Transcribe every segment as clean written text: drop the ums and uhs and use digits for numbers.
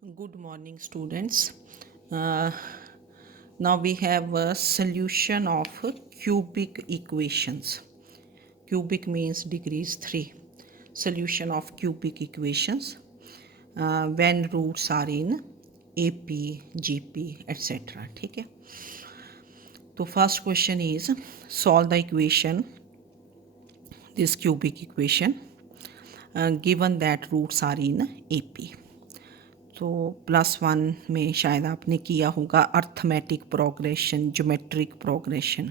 Good morning, students. Uh, Now we have a solution of cubic equations. Cubic means degrees 3. Solution of cubic equations when roots are in AP, GP, etc. ठीक है. तो first question is solve the equation, this cubic equation, given that roots are in AP. तो +1 में शायद आपने किया होगा arithmetic progression, geometric progression.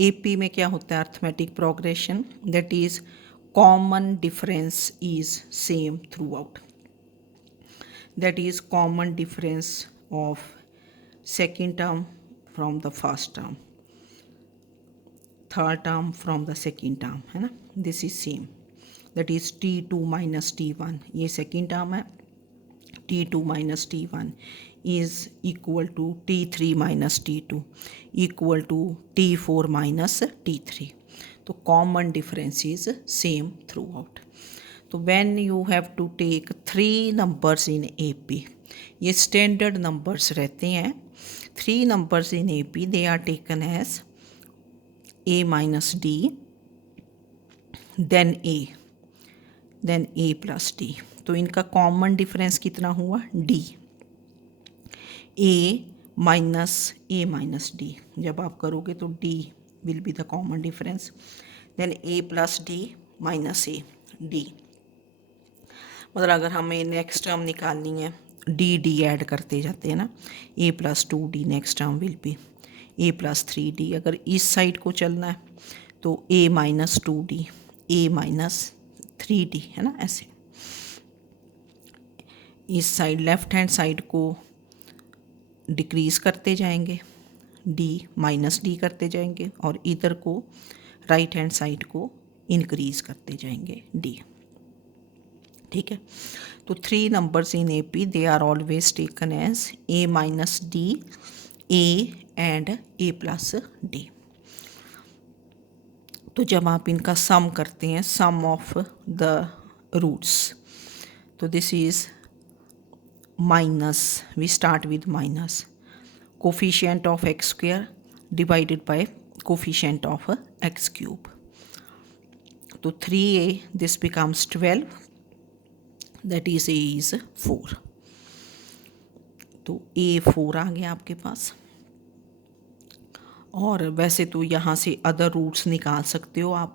AP में क्या होता है arithmetic progression? That is common difference is same through out. That is common difference of second term from the first term, third term from the second term, है ना. This is same. That is T2 minus T1, ये second term है. T2 minus T1 is equal to T3 minus T2 equal to T4 minus T3. तो common difference is same throughout. तो when you have to take 3 numbers in AP, ये standard numbers रहते हैं. 3 numbers in AP, they are taken as A minus D, then A plus D. तो इनका common difference कितना हुआ? D. ए minus D जब आप करोगे तो d will be the common difference. Then a plus d minus a d. मतलब अगर हमें नेक्स्ट टर्म निकालनी है, डी ऐड करते जाते हैं ना. A plus 2D next term will be A plus 3D. अगर इस साइड को चलना है तो ए माइनस 2D, ए माइनस 3D, है ना. ऐसे इस साइड लेफ़्ट हैंड साइड को डिक्रीज़ करते जाएंगे, डी माइनस डी करते जाएंगे, और इधर को राइट हैंड साइड को इंक्रीज़ करते जाएंगे, डी. ठीक है. तो 3 numbers in AP, they are always taken as a minus d, a and a plus d. तो जब आप इनका सम करते हैं, सम ऑफ द रूट्स, तो this is minus, we start with minus coefficient of x square divided by coefficient of x cube. तो 3a, this becomes 12, that is a is 4. तो a 4 आ गया आपके पास. और वैसे तो यहाँ से अदर रूट्स निकाल सकते हो आप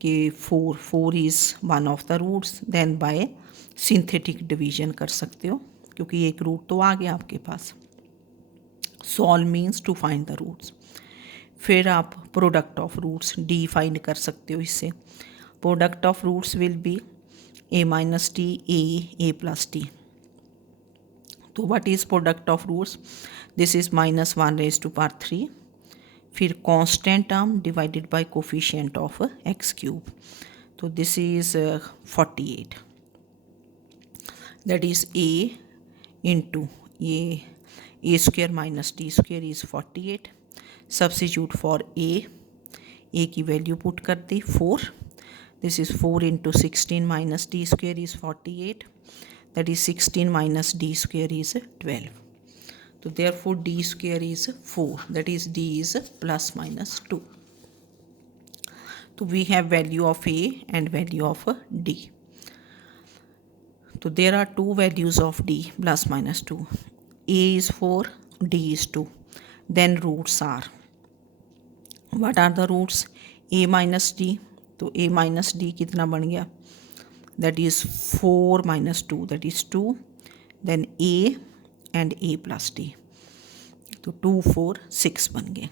कि 4 is one of the roots. Then by synthetic division कर सकते हो क्योंकि एक रूट तो आ गया आपके पास. Solve means to find the roots. फिर आप product of roots D find कर सकते हो इससे. Product of roots will be A minus T, A plus T. तो what is product of roots? This is -1⁻3. फिर constant term divided by coefficient of x cube. तो this is 48. That is A into ये A square minus T square is 48. Substitute for ए की value put कर दी 4. This is 4 into 16 minus T square is 48. That is 16 minus d square is 12. तो therefore d square is 4, that is d is plus minus 2. तो we have value of a and value of d. So there are two values of d plus minus 2. A is 4, d is 2. Then roots are, what are the roots? A minus d. तो a minus d कितना बन गया? That is 4 minus 2, that is 2. Then a and a plus d. तो 2, 4, 6 बन गए.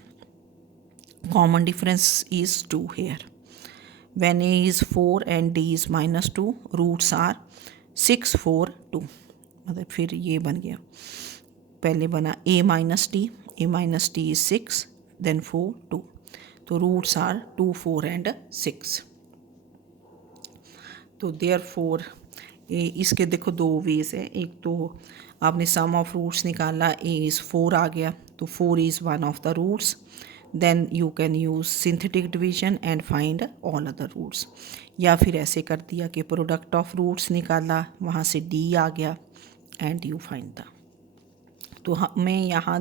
Common difference is 2 here. When a is 4 and d is minus 2, roots are 6, 4, 2. मतलब फिर ये बन गया. पहले बना a minus d is 6, then 4, 2. तो रूट्स आर 2, 4 एंड 6. तो देयरफॉर इसके देखो 2 वेज है. एक तो आपने सम ऑफ रूट्स निकाला, a इज़ 4 आ गया, तो 4 is one of the roots. Then you can use synthetic division and find all other roots. या फिर ऐसे कर दिया कि प्रोडक्ट ऑफ रूट्स निकाला, वहाँ से डी आ गया, एंड यू फाइंड द। तो हमें यहाँ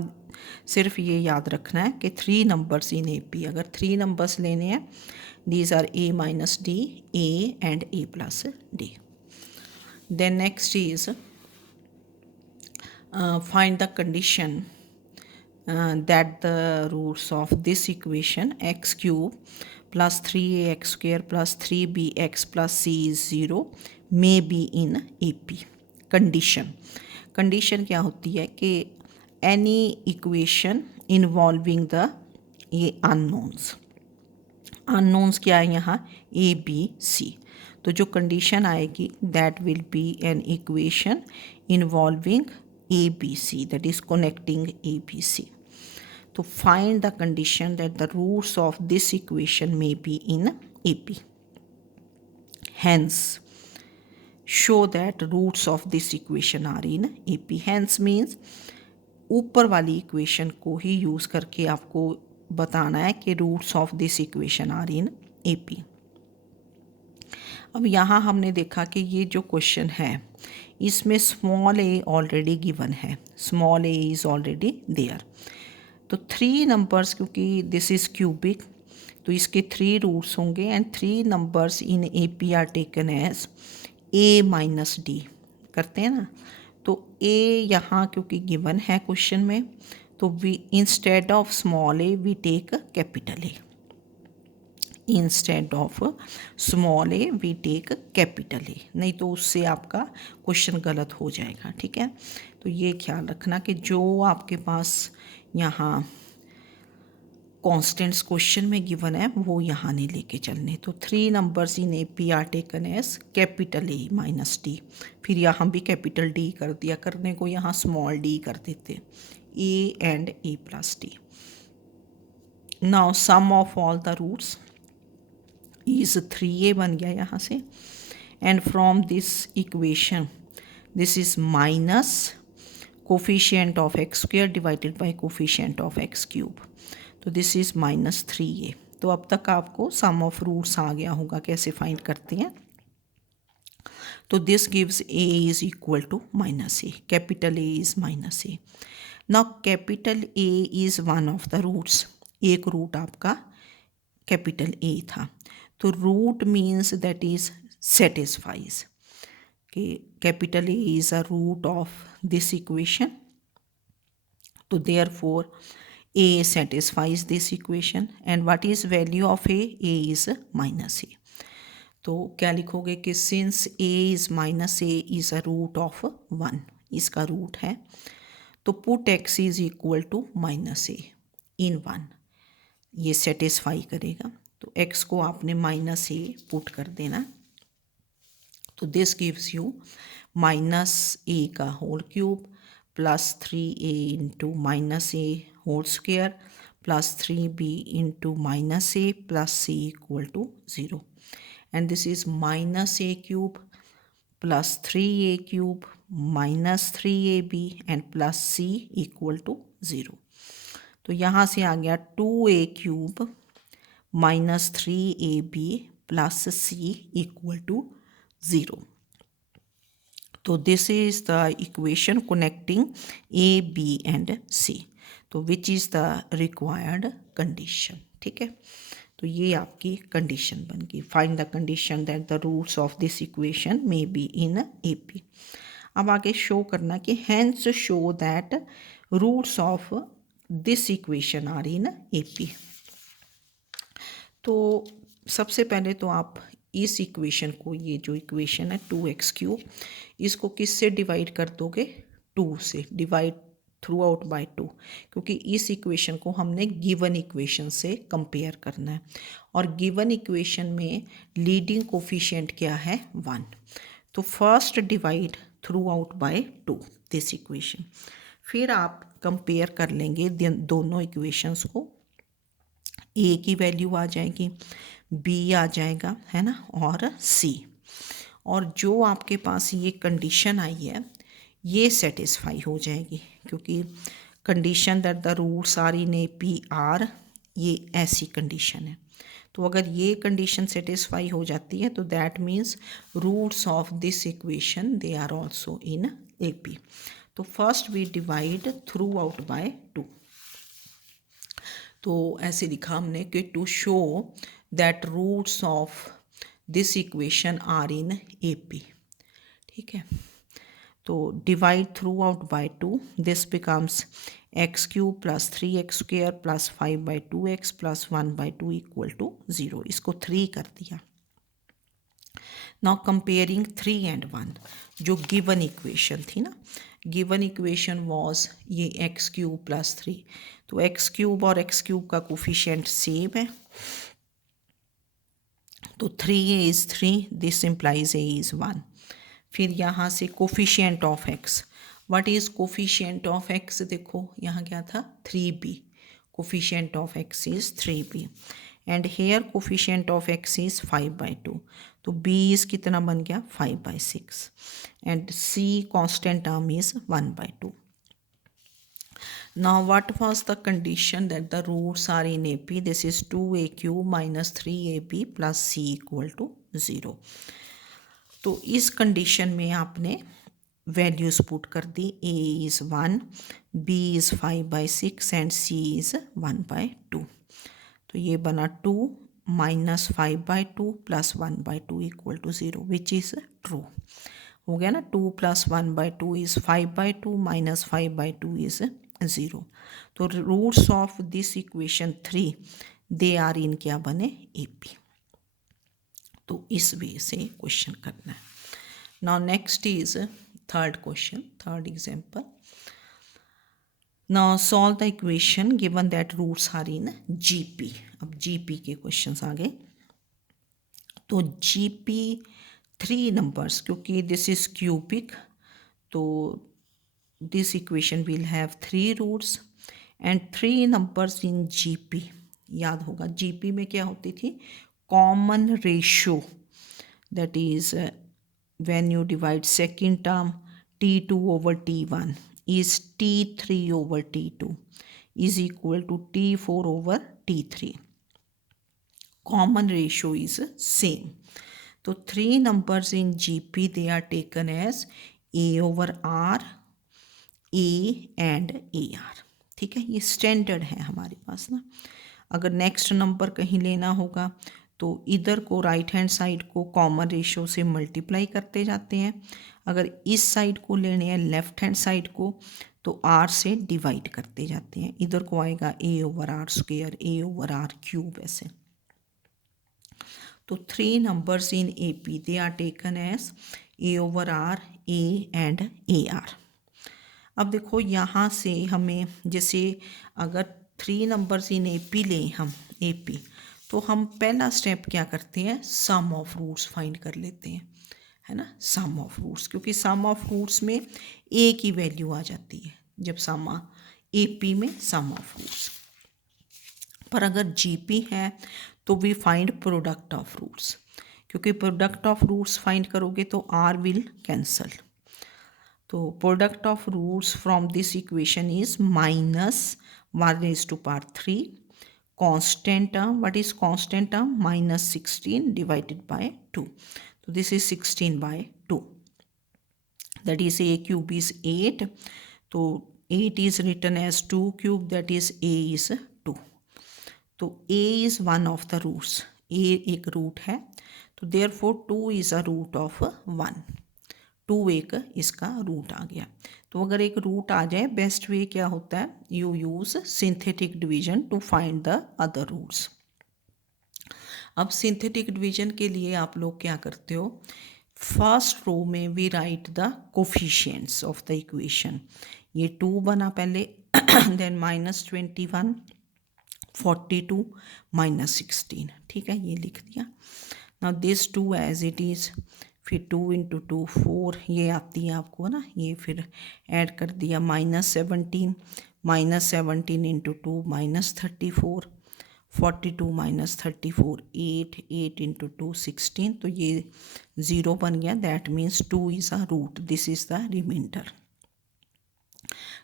सिर्फ ये याद रखना है कि 3 नंबर्स इन ए पी, अगर 3 नंबर्स लेने हैं, these are a minus d, a and a plus d. Then next is find the condition that the roots of this equation x cube plus 3ax square plus 3bx plus c is 0 may be in AP। Condition क्या होती है कि any equation involving the ये unknowns क्या है यहाँ, A B C. तो जो कंडीशन आएगी that will be an equation involving ABC, that is connecting ABC. To find the condition that the roots of this equation may be in AP. Hence, show that roots of this equation are in AP. Hence means ऊपर वाली equation को ही use करके आपको बताना है कि roots of this equation are in AP। अब यहाँ हमने देखा कि ये जो क्वेश्चन है इसमें स्मॉल ए ऑलरेडी गिवन है, small a is already there. तो 3 नंबर्स, क्योंकि दिस इज़ क्यूबिक, तो इसके 3 रूट्स होंगे and 3 numbers in A P are taken as a minus d करते हैं ना। तो ए यहाँ क्योंकि गिवन है क्वेश्चन में, तो we instead of small a we take capital A, instead of small a we take capital A, नहीं तो उससे आपका क्वेश्चन गलत हो जाएगा। ठीक है, तो ये ख्याल रखना कि जो आपके पास यहाँ कॉन्स्टेंट्स क्वेश्चन में गिवन है वो यहाँ नहीं लेके चलने। तो 3 numbers in A P are taken as capital A minus d, फिर यहाँ भी कैपिटल डी कर दिया, करने को यहाँ स्मॉल डी कर देते, a and a plus d. Now sum of all the roots is 3a बन गया यहाँ से, and from this equation this is minus coefficient of x square divided by coefficient of x cube, तो this is minus 3a। तो अब तक आपको सम of roots आ गया होगा कैसे फाइंड करते हैं। तो this gives a is equal to minus A, capital A is minus A. Now capital A is one of the roots, एक रूट आपका कैपिटल A था, तो root means that is satisfies कि capital A is a root of this equation, तो therefore A satisfies this equation and what is value of A? A is minus A। तो क्या लिखोगे कि since A is minus A is a root of 1, इसका root है, तो put x is equal to minus A in 1, ये satisfy करेगा। तो x को आपने माइनस ए पुट कर देना, तो this gives you minus a का whole cube plus 3a into minus a whole square plus 3b into minus a plus c equal to 0, and this is minus a cube plus 3a cube minus 3ab and plus c equal to 0। तो यहाँ से आ गया 2a cube minus 3ab plus c equal to 0। तो this is the equation connecting a b and सी, तो which is the required condition. ठीक है, तो ये आपकी कंडीशन बन गई, find the condition that the roots of this equation may be in A P. अब आगे शो करना कि hence show that roots of this equation are in A P. तो सबसे पहले तो आप इस इक्वेशन को, ये जो इक्वेशन है 2x क्यूब, इसको किससे डिवाइड कर दोगे, 2 से, डिवाइड थ्रू आउट बाई 2, क्योंकि इस इक्वेशन को हमने गिवन इक्वेशन से कंपेयर करना है, और गिवन इक्वेशन में लीडिंग कोफिशिएंट क्या है, 1। तो first divide through out by 2 this equation, फिर आप कंपेयर कर लेंगे दोनों इक्वेशंस को, ए की वैल्यू आ जाएगी, बी आ जाएगा, है ना, और सी, और जो आपके पास ये कंडीशन आई है ये सेटिस्फाई हो जाएगी, क्योंकि condition that the roots are in A P are, ये ऐसी कंडीशन है। तो अगर ये कंडीशन सेटिस्फाई हो जाती है तो that means roots of this equation they are also in AP. तो first we divide throughout by 2. तो ऐसे लिखा हमने कि to show that roots of this equation are in AP. ठीक है, तो divide throughout by 2, this becomes x cube plus 3x square plus 5/2x plus 1/2 equal to 0. इसको 3 कर दिया. नाउ कंपेयरिंग 3 एंड 1, जो गिवन इक्वेशन थी ना, given equation was ये एक्स क्यूब प्लस 3. तो एक्स क्यूब और एक्स क्यूब का कोफिशिएंट सेम है, तो 3a is 3, this implies a is 1. फिर यहाँ से coefficient of x, what is coefficient of x? देखो यहाँ क्या था, 3b. Coefficient of x is 3b and here coefficient of x is 5/2. तो b इज़ कितना बन गया, 5/6 and c constant term is 1/2. Now what was the condition that the roots are in AP? This is 2aq minus 3ab plus c equal to 0. तो इस condition में आपने values put कर दी. a is 1, b is 5/6 and c is 1/2. तो ये बना 2 minus 5/2 plus 1/2 equal to 0 which is true. हो गया ना, 2 प्लस 1/2 इज़ 5/2 माइनस 5/2 इज़ 0. तो roots of this equation 3 they are in क्या बने, AP. तो इस वे से क्वेश्चन करना है. Now next is third question, third example. Now solve the equation given that roots are in GP. अब GP के क्वेश्चंस आ गए. तो GP 3 नंबर्स, क्योंकि दिस इज क्यूबिक, तो this equation will have 3 roots and 3 numbers in GP. याद होगा GP में क्या होती थी, common ratio, that is when you divide second term T2 over T1 is T3 over T2 is equal to T4 over T3. Common ratio is same. So 3 numbers in GP, they are taken as A over R, A and AR. ठीक है, ये standard है हमारे पास ना. अगर next number कहीं लेना होगा तो इधर को राइट हैंड साइड को कॉमन रेशो से मल्टीप्लाई करते जाते हैं. अगर इस साइड को लेने हैं लेफ्ट हैंड साइड को तो r से डिवाइड करते जाते हैं. इधर को आएगा a over r square, a over r cube ऐसे. तो 3 numbers in AP they are taken as a over r, a and AR. अब देखो यहाँ से हमें जैसे अगर 3 नंबर्स इन AP लें हम AP, तो हम पहला स्टेप क्या करते हैं, सम ऑफ रूट्स फाइंड कर लेते हैं, है ना. सम ऑफ रूट्स, क्योंकि सम ऑफ रूट्स में a की वैल्यू आ जाती है जब सम AP में सम ऑफ रूट्स. पर अगर GP है तो we find product of roots, क्योंकि प्रोडक्ट ऑफ रूट्स फाइंड करोगे तो r विल कैंसल. तो product of roots from this equation is minus 1/3 constant term. What is constant term? Minus 16 divided by 2. So this is 16/2. That is a cube is 8. So 8 is written as 2 cube, that is a is 2. तो a is one of the roots. a एक root है, तो therefore 2 is a root of 1. 2 एक इसका root आ गया. तो अगर एक रूट आ जाए, बेस्ट वे क्या होता है, you use synthetic division to find the other roots. अब सिंथेटिक डिवीजन के लिए आप लोग क्या करते हो, फर्स्ट रो में we write the coefficients of the equation. ये 2 बना पहले, देन -21, 42, -16. ठीक है, ये लिख दिया. Now this 2 as it is. फिर 2 × 2 4, ये आती है आपको ना, ये फिर ऐड कर दिया -17, -17 × 2 -34, 42 -34 8, 8 × 2 16. तो ये 0 बन गया. That means 2 is a root. This is the remainder.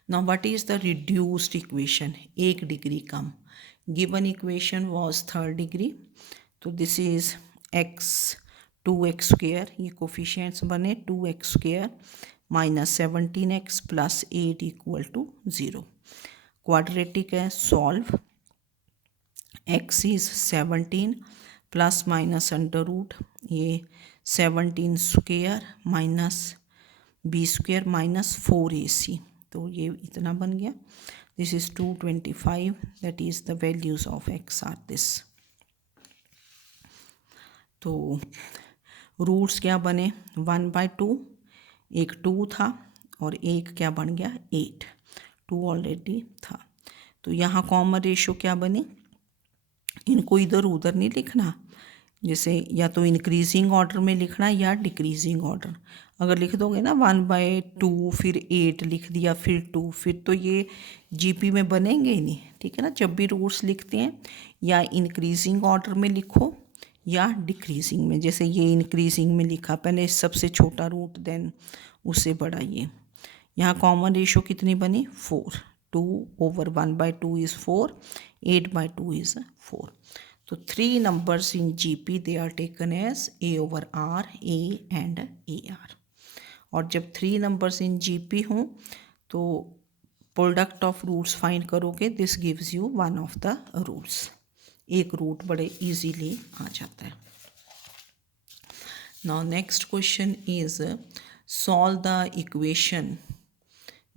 Now what is the reduced equation, 1 degree कम. Given equation was 3rd degree. तो this is x 2x square, ये कोफिशिएंट्स बने 2x square minus 17x plus 8 equal to 0। Quadratic है, solve. x is 17 plus minus under root ये 17 square minus B square minus 4ac, तो ये इतना बन गया। This is 225, that is the values of x are this. तो roots क्या बने, 1/2, एक 2 था और एक क्या बन गया 8, 2 ऑलरेडी था। तो यहाँ कॉमन रेशो क्या बनी, इनको इधर उधर नहीं लिखना, जैसे या तो इंक्रीजिंग ऑर्डर में लिखना या डिक्रीजिंग ऑर्डर। अगर लिख दोगे ना 1/2 फिर 8 लिख दिया फिर 2, फिर तो ये जीपी में बनेंगे ही नहीं, ठीक है ना। जब भी रूट्स लिखते हैं या इंक्रीजिंग ऑर्डर में लिखो या डिक्रीजिंग में। जैसे ये इंक्रीजिंग में लिखा, पहले सबसे छोटा रूट देन उससे बड़ा ये। यहाँ कॉमन रेशो कितनी बनी 4, 2/1/2 इज़ 4, 8/2 इज़ 4। तो 3 numbers in GP they are taken as A/R, A and AR। और जब 3 numbers in GP हों तो प्रोडक्ट ऑफ रूट्स फाइंड करोगे, this gives you one of the roots. एक रूट बड़े इजीली आ जाता है। Now next question is solve the equation,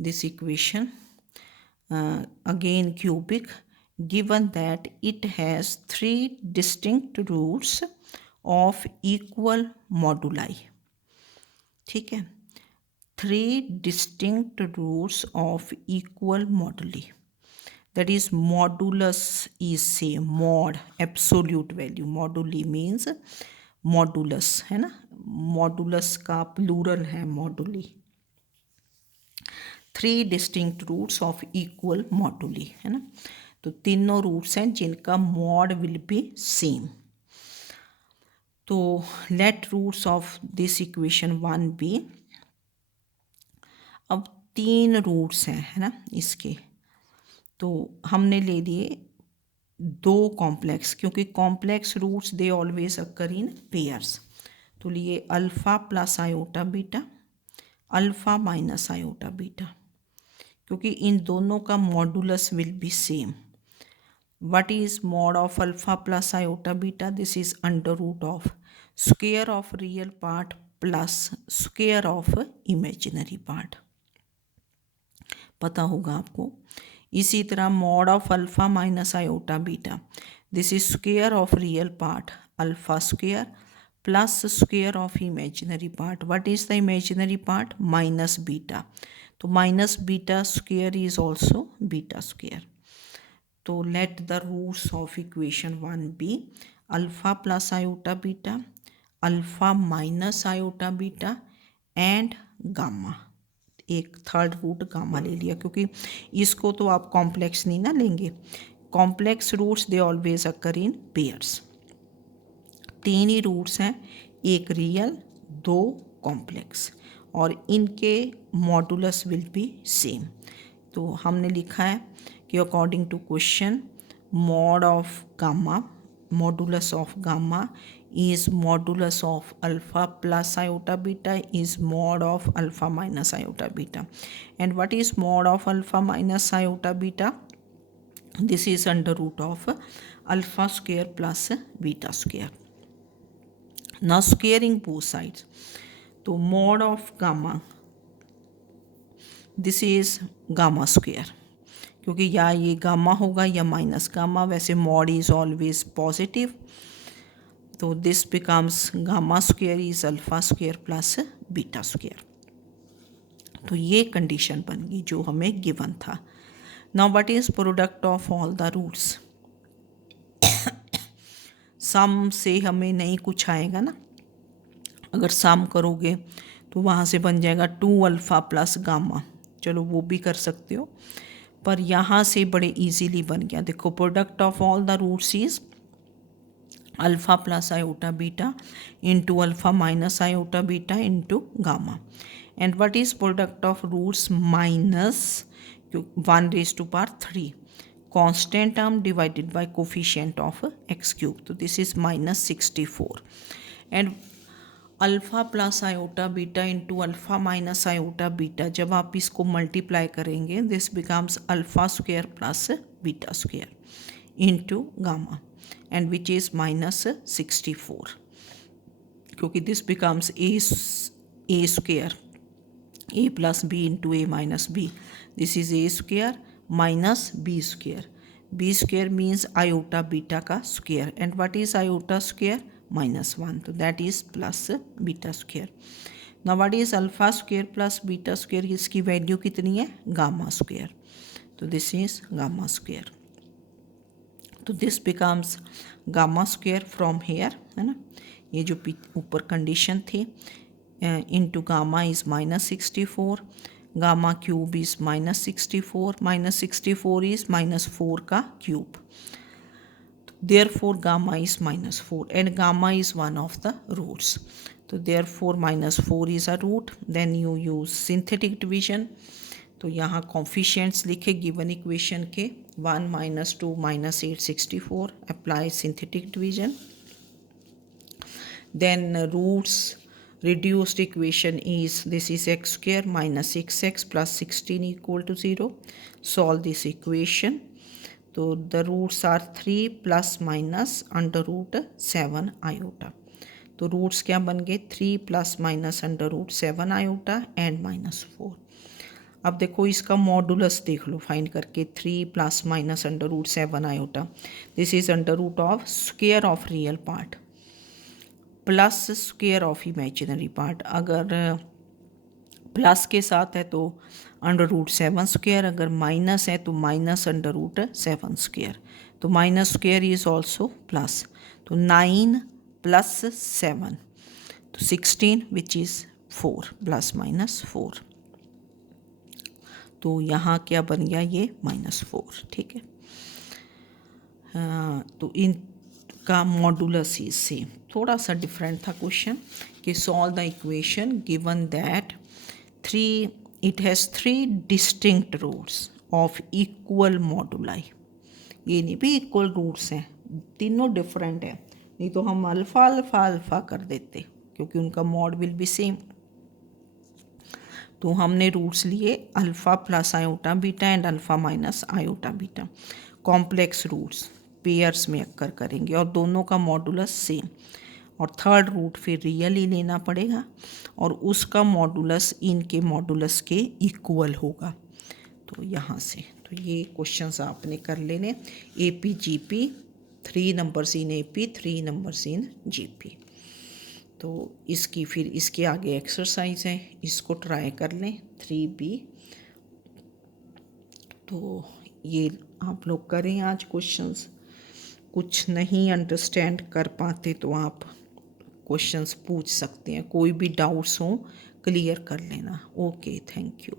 this equation again cubic, given that it has 3 distinct roots of equal moduli। ठीक है, 3 distinct roots of equal moduli, that is modulus is same, mod absolute value, moduli means modulus है ना, modulus का plural है moduli। 3 distinct roots of equal moduli है ना, तो तीनों रूट्स हैं जिनका मॉड विल बी सेम। तो let roots of this equation 1 be, अब 3 रूट्स हैं है ना इसके, तो हमने ले लिए 2 कॉम्प्लेक्स, क्योंकि complex roots they always occur in pairs. तो लिए alpha plus iota beta, alpha minus iota beta, क्योंकि इन दोनों का modulus will be same. What is mod of alpha plus iota beta, this is under root of square of real part plus square of imaginary part, पता होगा आपको। इसी तरह mod of alpha minus iota beta, this is square of real part alpha square plus square of imaginary part. What is the imaginary part, minus beta, तो minus beta square is also beta square. तो let the roots of equation 1 be alpha plus iota beta, alpha minus iota beta and gamma. एक third root gamma ले लिया, क्योंकि इसको तो आप complex नहीं ना लेंगे, complex roots they always occur in pairs. 3 ही रूट्स हैं, एक रियल 2 कॉम्प्लेक्स, और इनके मॉडुलस विल बी सेम। तो हमने लिखा है कि according to question mod of gamma, modulus of gamma is modulus of alpha plus iota beta is mod of alpha minus iota beta. And what is mod of alpha minus iota beta, this is under root of alpha square plus beta square. Now squaring both sides, तो mod of gamma, this is gamma square, क्योंकि या ये gamma होगा या minus gamma, वैसे mod is always positive, तो this becomes gamma square is alpha square plus beta square. तो ये कंडीशन बन गई जो हमें गिवन था। Now what is product of all the roots, sum से हमें नहीं कुछ आएगा ना, अगर सम करोगे तो वहाँ से बन जाएगा 2 अल्फ़ा प्लस गामा, चलो वो भी कर सकते हो, पर यहाँ से बड़े इजीली बन गया। देखो product of all the roots is alpha plus iota beta into alpha minus iota beta into gamma. And what is product of roots minus 1/3 constant term divided by coefficient of x cube, तो this is -64। And alpha plus iota beta into alpha minus iota beta, जब आप इसको multiply करेंगे this becomes alpha square plus beta square into gamma and which is -64, क्योंकि this becomes a square a plus b into a minus b. This is a square minus b square. B square means iota beta का square. And what is iota square? -1. So that is plus beta square. Now what is alpha square plus beta square? इसकी value कितनी है? Gamma square. तो this is gamma square. तो this becomes gamma square from here, है ना. ये जो ऊपर कंडीशन थी, into gamma is -64, gamma cube is -64, -64 is -4 का cube, therefore gamma is -4 and gamma is one of the roots. So therefore -4 is a root. Then you use synthetic division. तो यहाँ coefficients लिखे given equation के 1 -2 -864. Apply synthetic division. Then roots reduced equation is, this is x square minus 6x plus 16 equal to 0. Solve this equation. So the roots are 3 plus minus under root 7 iota. तो roots क्या बन गए? 3 plus minus under root 7 iota and -4. अब देखो इसका modulus देख लो find करके. 3 plus minus under root 7 iota, this is under root of square of real part plus square of imaginary part. अगर प्लस के साथ है तो अंडर रूट 7 स्क्वेयर, अगर माइनस है तो माइनस अंडर रूट 7 स्क्वेयर. तो minus square is also plus. तो 9 प्लस 7 तो 16 विच इज़ 4 प्लस माइनस 4. तो यहाँ क्या बन गया? ये -4. ठीक है. तो इन का मॉडुलस इज सेम. थोड़ा सा डिफरेंट था क्वेश्चन कि solve the equation given that it has 3 distinct roots of equal moduli. ये नहीं भी इक्वल रूट्स हैं, तीनों डिफरेंट हैं. नहीं तो हम अल्फ़ा अल्फ़ा अल्फ़ा कर देते क्योंकि उनका मॉड विल बी सेम. तो हमने रूट्स लिए alpha plus iota beta and alpha minus iota beta. Complex roots pairs में अक्कर करेंगे और दोनों का मॉडुलस सेम. और थर्ड रूट फिर रियल ही लेना पड़ेगा और उसका मॉडुलस इनके मॉडुलस के इक्वल होगा. तो यहाँ से तो ये क्वेश्चंस आपने कर लेने. AP GP 3 numbers in AP 3 numbers in GP. तो इसकी फिर इसके आगे एक्सरसाइज है, इसको ट्राई कर लें 3B. तो ये आप लोग करें आज क्वेश्चंस. कुछ नहीं अंडरस्टैंड कर पाते तो आप क्वेश्चंस पूछ सकते हैं. कोई भी डाउट्स हो क्लियर कर लेना. Okay, thank you.